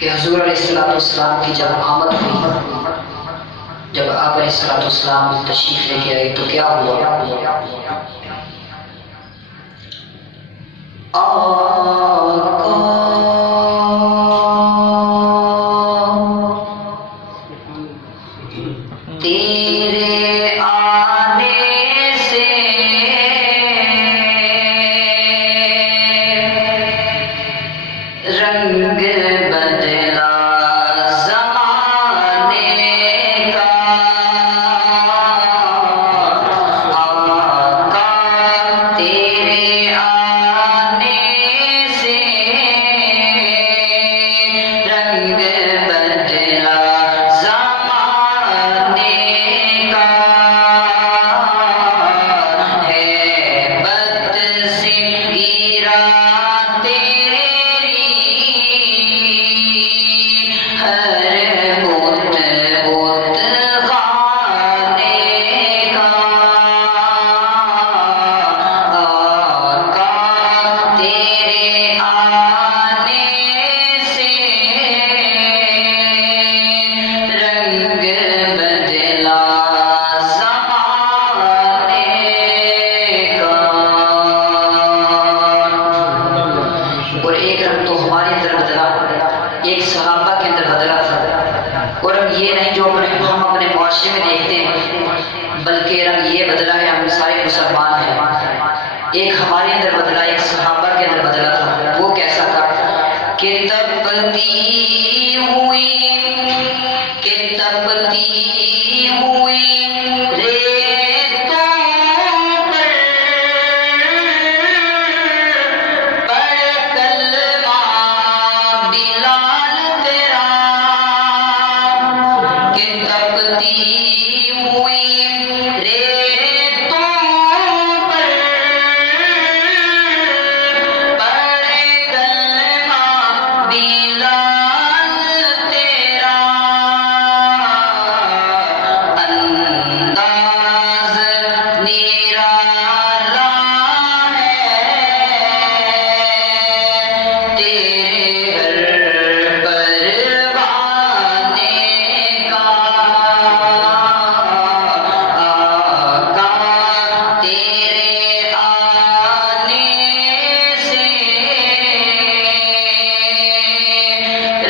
کہ حضور علیہ السلام کی جب آمد ہوئی، جب آپ علیہ السلام تشریف لے کے آئے تو کیا ہوا؟ تیرے آنے سے رنگ بدلا زمانے کا، آقا تیرے آنے سے رنگ بدلا زمانے کا، ہے بد سے گرا تیری ہر بت بت خانے کا، آقا تیرے آنے سے رنگ بدلا زمانے کا۔ اور ایک رنگ تو ہمارے اندر بدلا، ایک صحابہ کے اندر بدلا تھا، اور رنگ یہ نہیں جو ہم اپنے معاشرے میں دیکھتے ہیں، بلکہ رنگ یہ بدلا ہے ہم سارے مسلمان ہیں۔ ایک ہمارے اندر بدلا، ایک صحابہ کے اندر بدلا تھا، وہ کیسا تھا کہ تپتی ہوئی، کہ تپتی ہوئی ریتوں پر پڑھ کلمہ بلال تیرا، کہ تپتی ہوئی ریتوں پر پڑھ کلمہ بلال تیرا، انداز نرالا ہے تیرے ہر پروانے کا، آقا تیرے آنے سے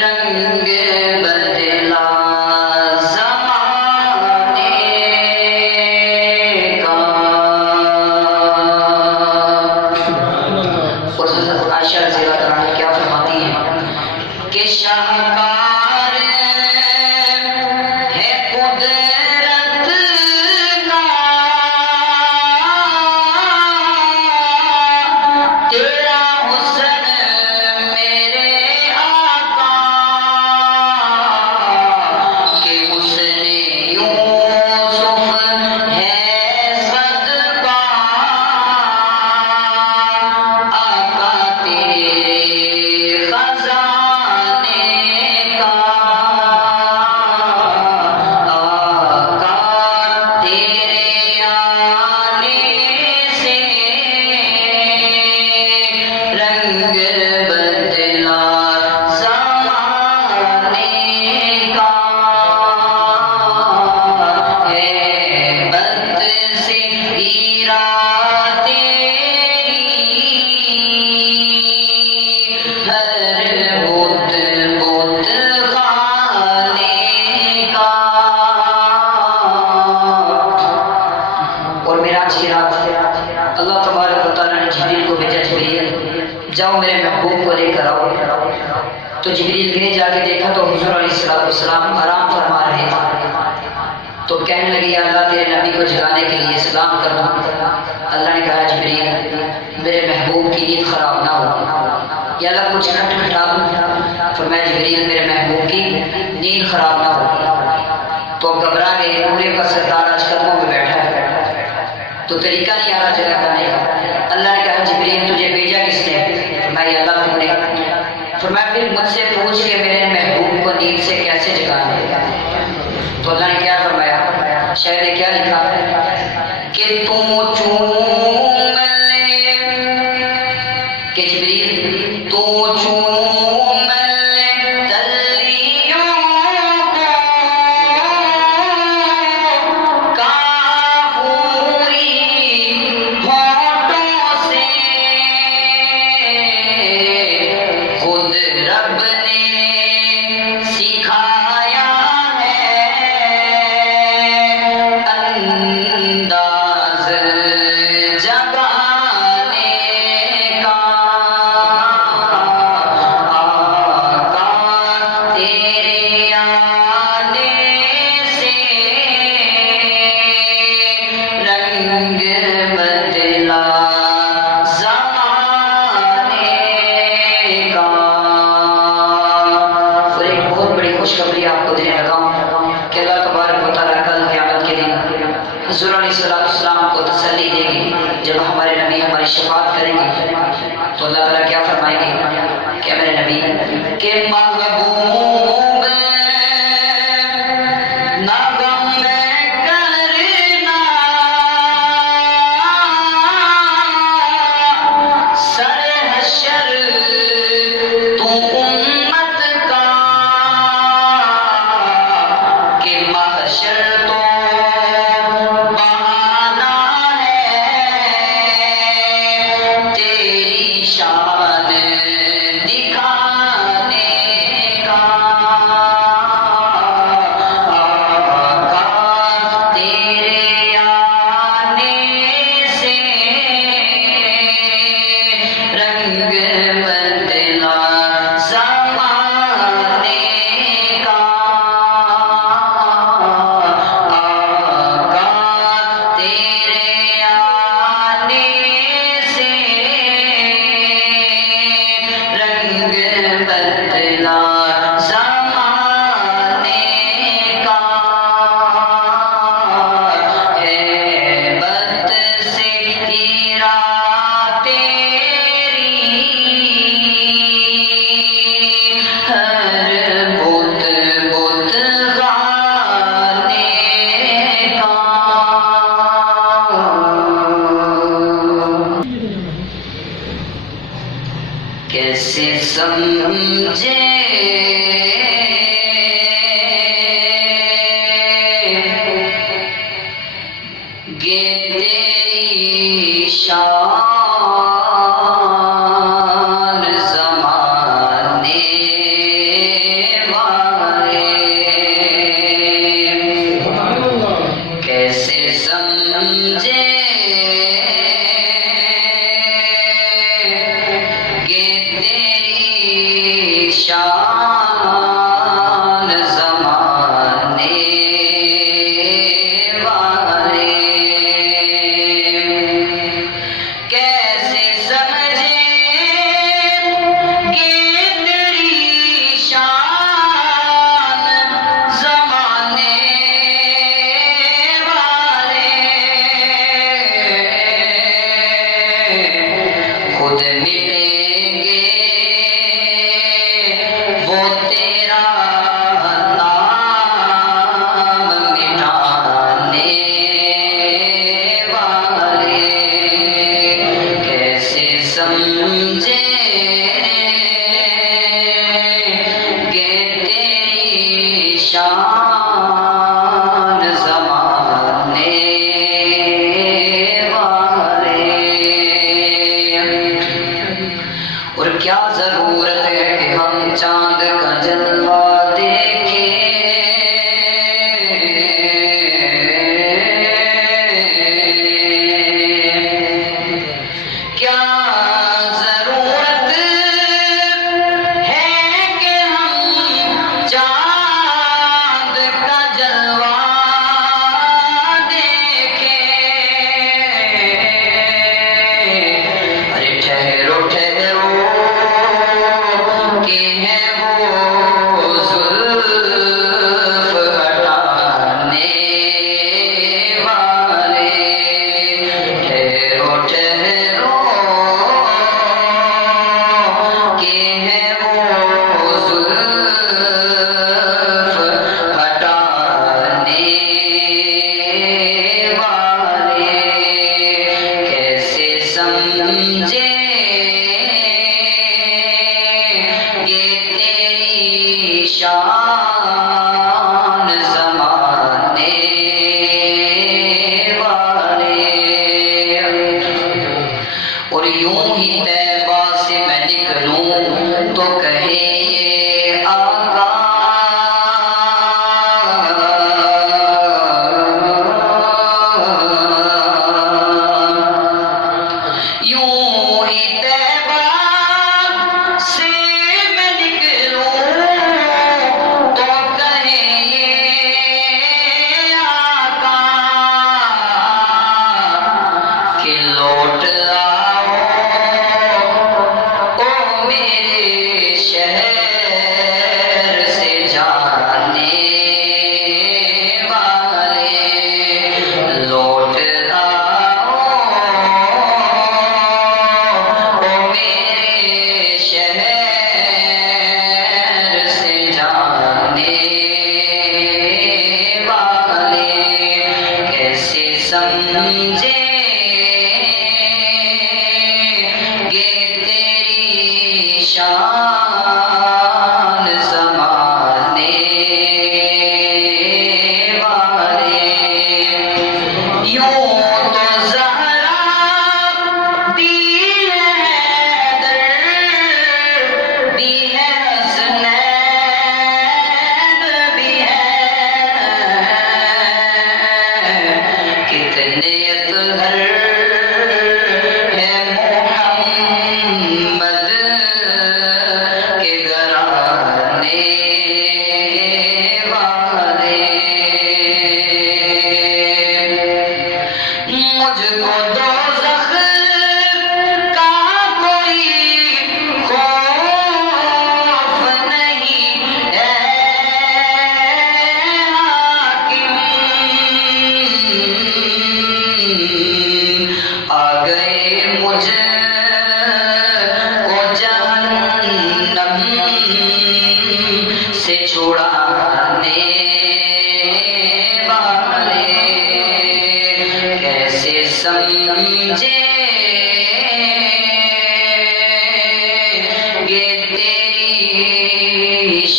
رنگ بدلا زمانے کا۔ اور حضرت عائشہ رضی اللہ عنہا کیا فرماتی ہیں کہ شاہکار ہے قدرت کا تیرا حسن میرے آقا، کہ حسن یوسف ہے صدقہ، آقا تیرے خزانے کا، آقا تیرے آنے سے رنگ بدلا زمانے کا، ہے بد سے گرا تیری ہر بت بت خانے کا۔ اور معراج کی رات اللہ تبارک و تعالیٰ نے جبریل کو بھیجا، جبریل جاؤ میرے محبوب کو لے کر آؤ، تو جبریل گئے، جا کے دیکھا تو حضور علیہ السلام آرام فرما رہے تھے، تو کہنے لگے یا اللہ تیرے نبی کو جگانے کے لیے سلام کر دوں۔ اللہ نے کہا جبریل میرے محبوب کی نیند خراب نہ ہو، یا اللہ کچھ کھٹکھٹا دوں؟ فرمایا جبریل میرے محبوب کی نیند خراب نہ ہو۔ تو گھبرا گئے، پورے کا سردار آج قدموں میں بیٹھا ہے، تو طریقہ نہیں آ رہا جگانے کا۔ اللہ نے کہا جبریل تجھے بھیجا کس نے؟ فرمایا اللہ تم نے۔ فرمایا پھر مجھ سے پوچھ کے میرے محبوب کو نیند سے کیسے جگانے گا؟ تو اللہ نے کیا فرمایا؟ شاعر نے کیا لکھا کہ تم چوم لے، کہ جبریل تو چوم لے رب نے سکھایا ہے انداز جگانے کا آقا تیرے آنے سے رنگ بدلا زمانے کا۔ اور ایک بہت بڑی خوشخبری آپ کو دینے لگا ہوں کہ اللہ تبارک و تعالیٰ کل قیامت کے دن حضور علیہ السلام کو تسلی دے گی۔ جب ہمارے نبی ہماری شفاعت کریں گے تو اللہ تعالیٰ کیا فرمائیں گے کہ میرے نبی کہ محبوب نہ غم کرنا سر حشر تو امت کا کہ محشر تو بہانا ہے تیری شان دکھانے کا۔ آقا تیرے آنے سے رنگ بدلا زمانے کا۔ آقا تیرے آنے سے رنگ بدلا زمانے کا۔ ہیبت سے گرا تیری ہر بت بت گانے کا۔ کیسے سمجھے گے تیری شان زمانے والے، کیسے سمجھے گے تیری شان زمانے والے، کیسے سمجھے گے تیری شان زمانے والے، خود ملیں گے وہ تیرا نام مٹانے والے، کیسے سمجھے گے تیری شان زمانے والے۔ اور کیا ضرورت ہے کہ ہم چاند کا جلوہ دیکھیں، کیا ضرورت ہے کہ ہم چاند کا جلوہ دیکھیں۔ ارے ٹھہرو ٹھہرو کہ ہے وہ زلف ہٹانے والے، ٹھہرو ٹھہرو کہ ہے وہ زلف ہٹانے والے، کیسے سمجھے گے تیری شان زمانے والے۔ اور یوں ہی طیبہ سے میں نکلوں تو کہے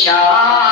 شان